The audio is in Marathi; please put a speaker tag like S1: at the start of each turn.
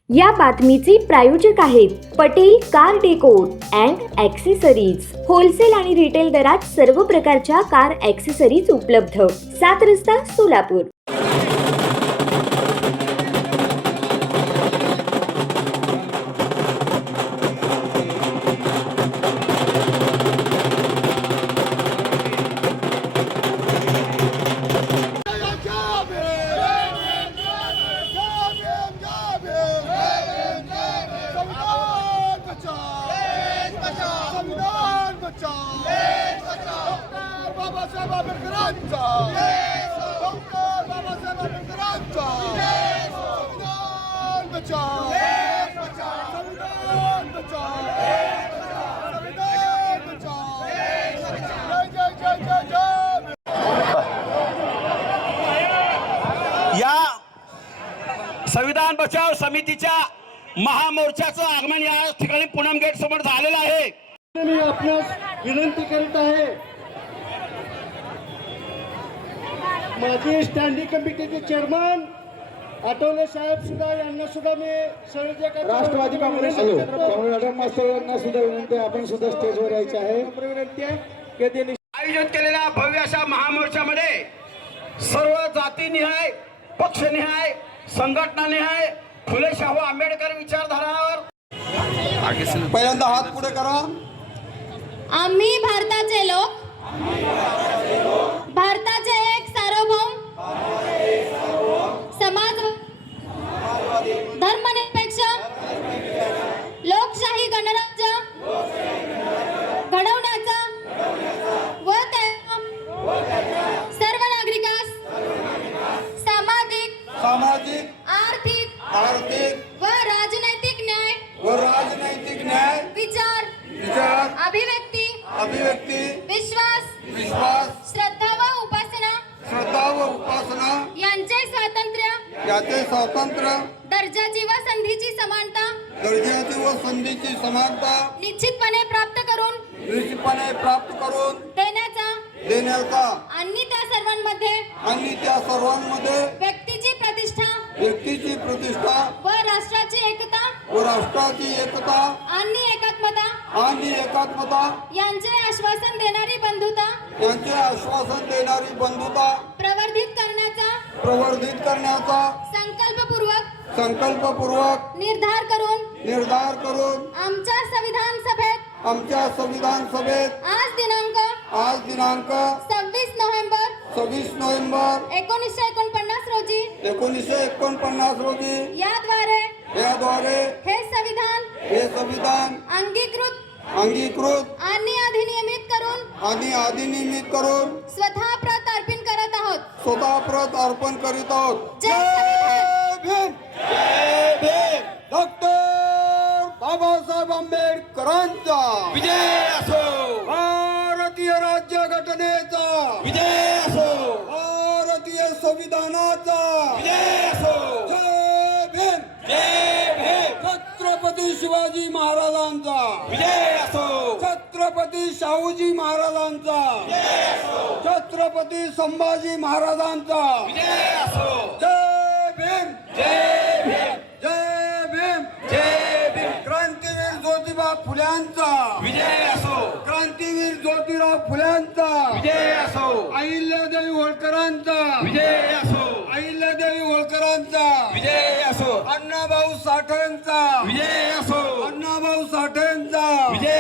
S1: या बातमीचे प्रायोजक आहेत Patel car decor and accessories. Wholesale आणि रिटेल दरात सर्व प्रकारच्या कार ॲक्सेसरीज उपलब्ध। 7 रस्ता सोलापूर।
S2: या संविधान बचाव समितीच्या महामोर्चाचं आगमन या ठिकाणी पूनम गेट समोर झालेलं आहे।
S3: मी आपणास विनंती करीत आहे, माजी स्टँडिंग कमिटीचे चेअरमन आठवले साहेब सुद्धा यांना सुद्धा मी
S4: राष्ट्रवादी काँग्रेस यांना सुद्धा विनंती आहे, आपण सुद्धा स्टेजवर यायचे आहे।
S3: विनंती आहे की त्यांनी
S2: आयोजित केलेल्या भव्य अशा महामोर्चामध्ये सर्व जातीनिहाय, पक्षनिहाय, संघटनानिहाय फुले शाहू आंबेडकर विचारधारावर
S4: पहिल्यांदा हात पुढे करा।
S5: आम्ही भारताचे लोक, भारताचे एक सार्वभौम समाज, धर्मनिरपेक्ष लोकशाही गणराज्य घडवण्याचा व सर्व नागरिकास सामाजिक, आर्थिक व राजनैतिक न्याय विचार अभिव्यक्ती विश्वास श्रद्धा व उपासना यांचे स्वातंत्र्य दर्जाची व संधीची समानता निश्चितपणे प्राप्त करून देण्याचा आणि त्या सर्वांमध्ये व्यक्तीची प्रतिष्ठा व राष्ट्राची एकता आणि एकात्मता यांचे आश्वासन देणारी बंधुता प्रवर्धित करण्याचा संकल्पपूर्वक निर्धार करून आमच्या संविधान सभेत आज दिनांक 26 नोव्हेंबर 1949 रोजी याद्वारे हे संविधान अंगीकृत आणि अधिनियमित करून स्वतः प्रत अर्पण करीत आहोत। जय भीम।
S4: डॉक्टर बाबासाहेब आंबेडकरांचा
S2: विजय असो,
S4: भारतीय राज्यघटनेचा
S2: विजय असो,
S4: भारतीय संविधानाचा
S2: विजय असो।
S4: जय भीम। छत्रपती शिवाजी महाराजांचा
S2: विजय असो,
S4: छत्रपती शाहूजी महाराजांचा छत्रपती संभाजी महाराजांचा
S2: विजय असो।
S4: जय भीम।
S2: जय भीम।
S4: क्रांतीवीर ज्योतिबा फुल्यांचा
S2: विजय असो,
S4: क्रांतीवीर ज्योतिराव फुल्यांचा
S2: विजय असो,
S4: अहिल्यादेवी होळकरांचा
S2: विजय असो,
S4: अहिल्यादेवी होळकरांचा
S2: विजय असो,
S4: अण्णाभाऊ साठेंचा
S2: विजय असो,
S4: अण्णाभाऊ साठेंचा
S2: विजय